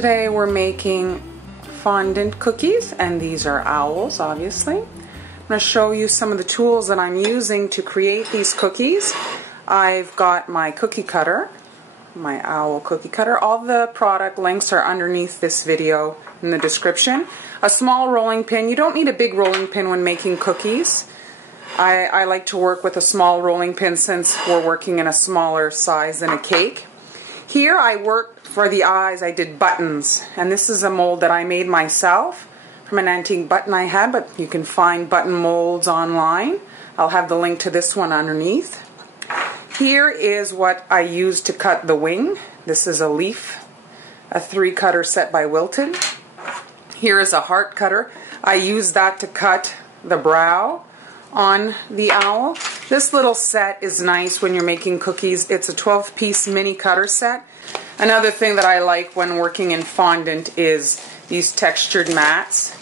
Today we're making fondant cookies, and these are owls, obviously. I'm going to show you some of the tools that I'm using to create these cookies. I've got my cookie cutter, my owl cookie cutter. All the product links are underneath this video in the description. A small rolling pin. You don't need a big rolling pin when making cookies. I like to work with a small rolling pin since we're working in a smaller size than a cake. Here I worked for the eyes, I did buttons, and this is a mold that I made myself from an antique button I had, but you can find button molds online. I'll have the link to this one underneath. Here is what I used to cut the wing. This is a leaf, a 3-cutter set by Wilton. Here is a heart cutter. I used that to cut the brow on the owl. This little set is nice when you're making cookies. It's a 12-piece mini cutter set. Another thing that I like when working in fondant is these textured mats.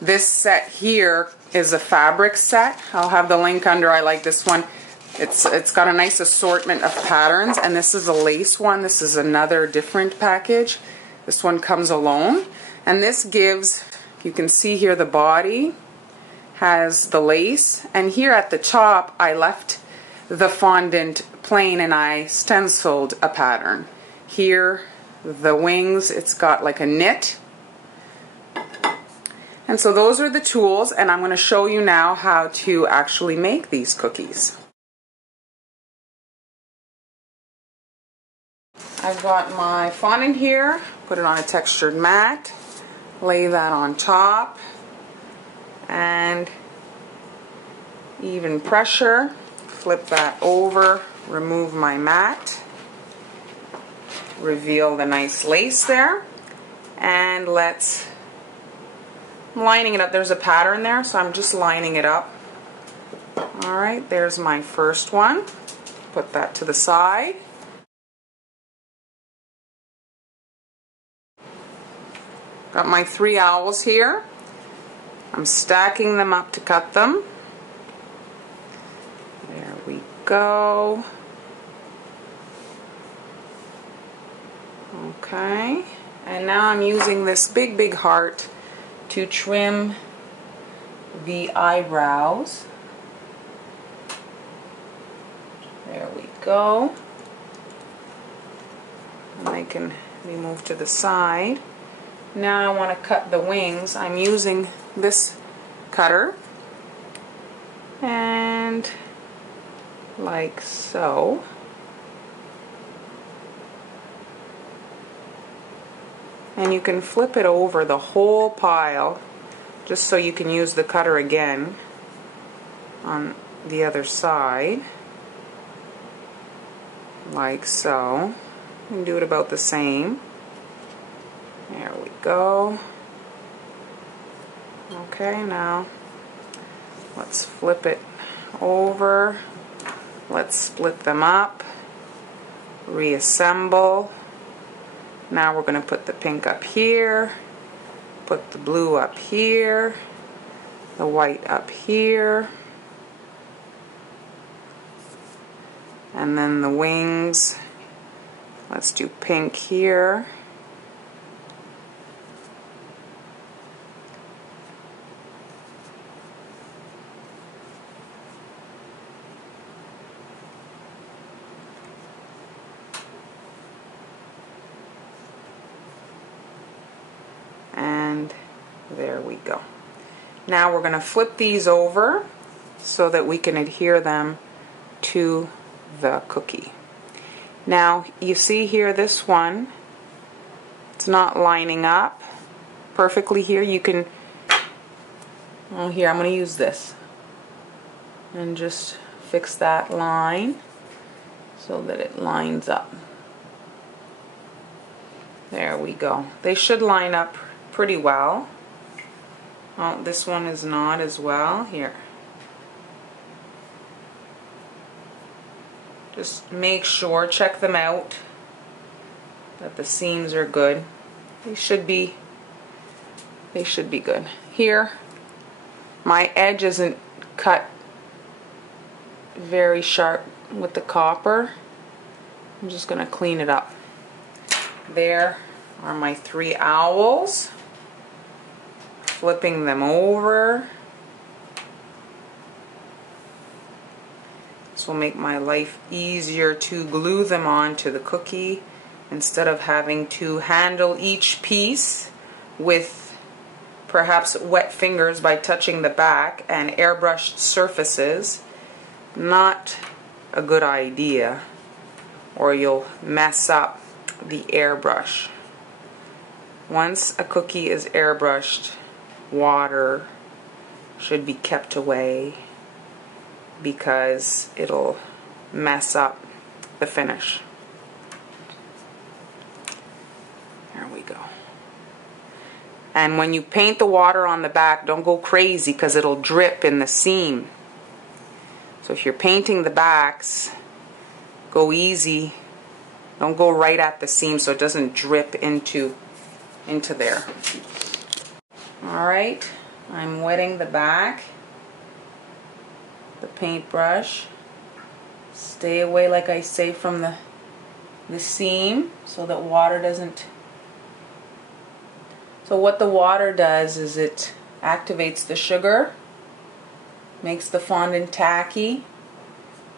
This set here is a fabric set. I'll have the link under. I like this one. It's got a nice assortment of patterns, and this is a lace one. This is another different package. This one comes alone, and this gives, you can see here the body has the lace, and here at the top I left the fondant plain and I stenciled a pattern. Here the wings, it's got like a knit. And so those are the tools, and I'm going to show you now how to actually make these cookies. I've got my fondant here, put it on a textured mat, lay that on top, and even pressure, flip that over, remove my mat, reveal the nice lace there, and I'm lining it up. There's a pattern there, so I'm just lining it up. Alright, there's my first one. Put that to the side. Got my 3 owls here. I'm stacking them up to cut them. There we go. Okay, and now I'm using this big heart to trim the eyebrows. There we go. And they can be moved to the side. Now I want to cut the wings. I'm using this cutter, and like so. And you can flip it over the whole pile just so you can use the cutter again on the other side, like so. You can do it about the same. There we go. Okay, now let's flip it over. Let's split them up, reassemble. Now we're going to put the pink up here, put the blue up here, the white up here, and then the wings. Let's do pink here. And there we go. Now we're going to flip these over so that we can adhere them to the cookie. Now you see here this one, it's not lining up perfectly here. You can, oh here, I'm going to use this and just fix that line so that it lines up. There we go. They should line up pretty well. Oh, this one is not as well. Here. Just make sure, check them out, that the seams are good. They should be good. Here, my edge isn't cut very sharp with the copper. I'm just going to clean it up. There, are my 3 owls. Flipping them over. This will make my life easier to glue them onto the cookie instead of having to handle each piece with perhaps wet fingers by touching the back and airbrushed surfaces. Not a good idea, or you'll mess up the airbrush. Once a cookie is airbrushed, water should be kept away because it'll mess up the finish. There we go. And when you paint the water on the back, don't go crazy because it'll drip in the seam. So if you're painting the backs, go easy. Don't go right at the seam so it doesn't drip into there. Alright, I'm wetting the back, the paintbrush. Stay away, like I say, from the seam so that water doesn't. So what the water does is it activates the sugar, makes the fondant tacky,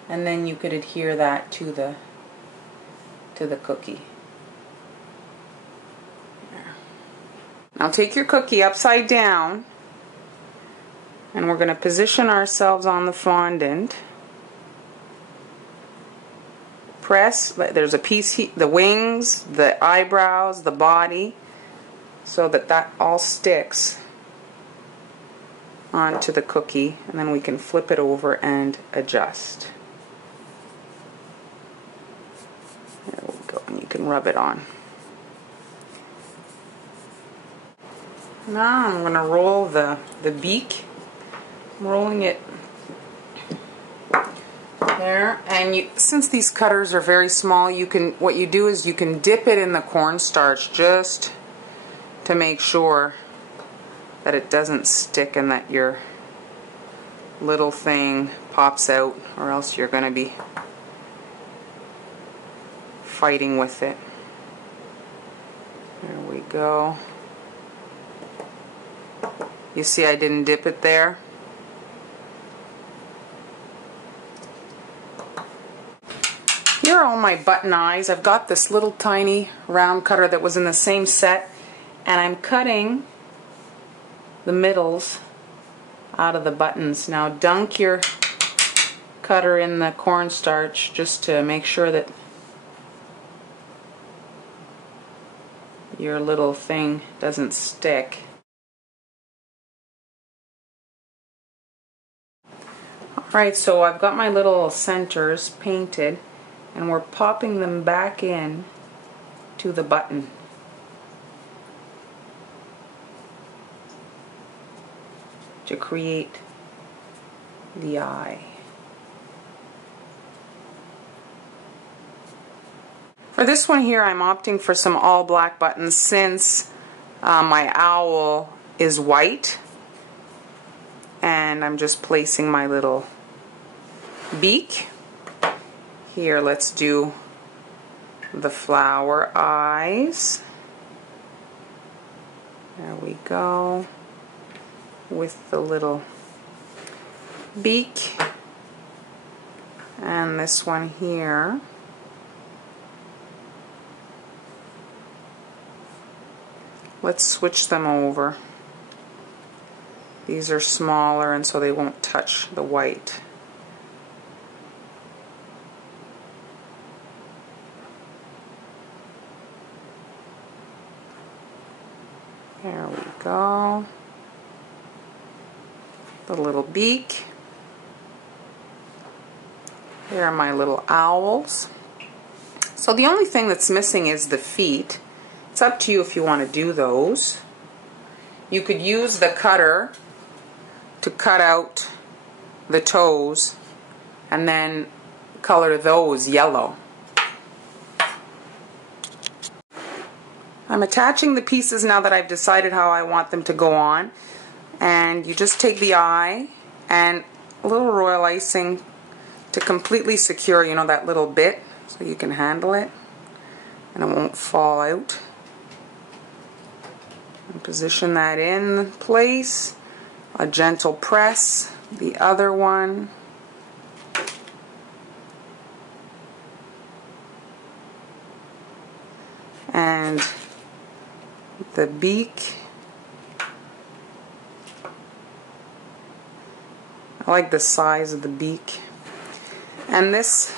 and then you could adhere that to the cookie. Now take your cookie upside down, and we're going to position ourselves on the fondant. Press, there's a piece, the wings, the eyebrows, the body, so that all sticks onto the cookie, and then we can flip it over and adjust. There we go, and you can rub it on. Now I'm going to roll the beak. I'm rolling it there, and since these cutters are very small, what you do is you can dip it in the cornstarch just to make sure that it doesn't stick and that your little thing pops out, or else you're going to be fighting with it. There we go. You see I didn't dip it there? Here are all my button eyes. I've got this little tiny round cutter that was in the same set, and I'm cutting the middles out of the buttons. Now dunk your cutter in the cornstarch just to make sure that your little thing doesn't stick. Alright, so I've got my little centers painted, and we're popping them back in to the button. To create the eye. For this one here, I'm opting for some all black buttons since my owl is white, and I'm just placing my little beak. Here, let's do the flower eyes. There we go. With the little beak. And this one here. Let's switch them over. These are smaller, and so they won't touch the white. There we go. The little beak. Here are my little owls. So the only thing that's missing is the feet. It's up to you if you want to do those. You could use the cutter to cut out the toes and then color those yellow. I'm attaching the pieces now that I've decided how I want them to go on, and you just take the eye and a little royal icing to completely secure, you know, that little bit so you can handle it and it won't fall out. And position that in place. A gentle press. The other one. And the beak. I like the size of the beak. And this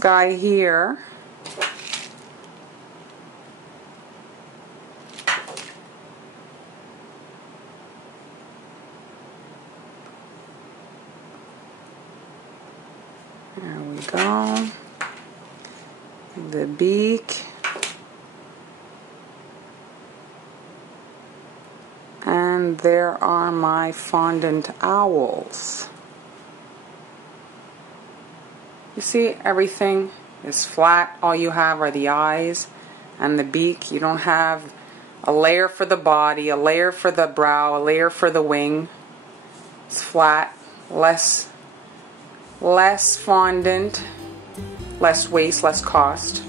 guy here, there we go, the beak, and there are my fondant owls. You see, everything is flat. All you have are the eyes and the beak. You don't have a layer for the body, a layer for the brow, a layer for the wing. It's flat, less fondant, less waste, less cost.